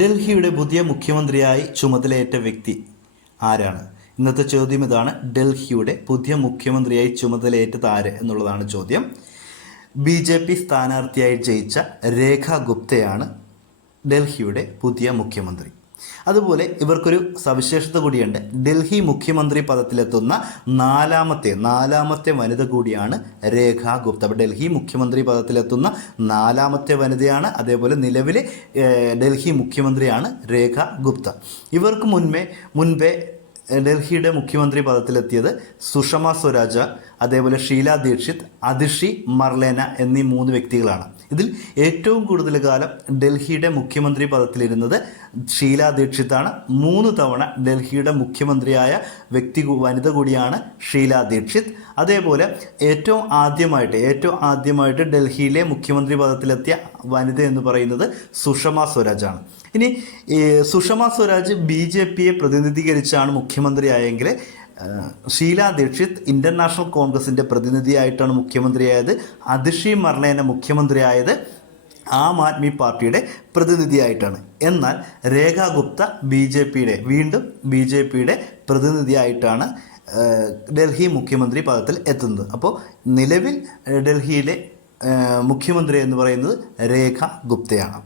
ഡൽഹിയുടെ പുതിയ മുഖ്യമന്ത്രിയായി ചുമതലയേറ്റ വ്യക്തി ആരാണ്? ഇന്നത്തെ ചോദ്യം ഇതാണ്. ഡൽഹിയുടെ പുതിയ മുഖ്യമന്ത്രിയായി ചുമതലയേറ്റത് ആര് എന്നുള്ളതാണ് ചോദ്യം. BJP സ്ഥാനാർത്ഥിയായി ജയിച്ച രേഖ ഗുപ്തയാണ് ഡൽഹിയുടെ പുതിയ മുഖ്യമന്ത്രി. അതുപോലെ ഇവർക്കൊരു സവിശേഷത കൂടിയുണ്ട്. ഡൽഹി മുഖ്യമന്ത്രി പദത്തിലെത്തുന്ന നാലാമത്തെ വനിത കൂടിയാണ് രേഖ ഗുപ്ത. അപ്പോൾ ഡൽഹി മുഖ്യമന്ത്രി പദത്തിലെത്തുന്ന നാലാമത്തെ വനിതയാണ്. അതേപോലെ നിലവിലെ ഡൽഹി മുഖ്യമന്ത്രിയാണ് രേഖ ഗുപ്ത. ഇവർക്ക് മുൻപേ ഡൽഹിയുടെ മുഖ്യമന്ത്രി പദത്തിലെത്തിയത് സുഷമ സ്വരാജ്, അതേപോലെ ഷീല ദീക്ഷിത്, അതിഷി മർലേന എന്നീ 3 വ്യക്തികളാണ്. ഇതിൽ ഏറ്റവും കൂടുതൽ കാലം ഡൽഹിയുടെ മുഖ്യമന്ത്രി പദത്തിലിരുന്നത് ഷീല ദീക്ഷിതാണ്. 3 തവണ ഡൽഹിയുടെ മുഖ്യമന്ത്രിയായ വനിത കൂടിയാണ് ഷീല ദീക്ഷിത്. അതേപോലെ ഏറ്റവും ആദ്യമായിട്ട് ഡൽഹിയിലെ മുഖ്യമന്ത്രി പദത്തിലെത്തിയ വനിത എന്ന് പറയുന്നത് സുഷമ സ്വരാജാണ്. ഇനി സുഷമ സ്വരാജ് BJPയെ പ്രതിനിധീകരിച്ചാണ് മുഖ്യമന്ത്രിയായെങ്കിൽ ഷീല ദീക്ഷിത് ഇന്ത്യൻ നാഷണൽ കോൺഗ്രസിൻ്റെ പ്രതിനിധിയായിട്ടാണ് മുഖ്യമന്ത്രിയായത്. അതിഷി മർലേന മുഖ്യമന്ത്രിയായത് ആം ആദ്മി പാർട്ടിയുടെ പ്രതിനിധിയായിട്ടാണ്. എന്നാൽ രേഖ ഗുപ്ത BJPയുടെ പ്രതിനിധിയായിട്ടാണ് ഡൽഹി മുഖ്യമന്ത്രി പദത്തിൽ എത്തുന്നത്. അപ്പോൾ നിലവിൽ ഡൽഹിയിലെ മുഖ്യമന്ത്രി എന്ന് പറയുന്നത് രേഖ ഗുപ്തയാണ്.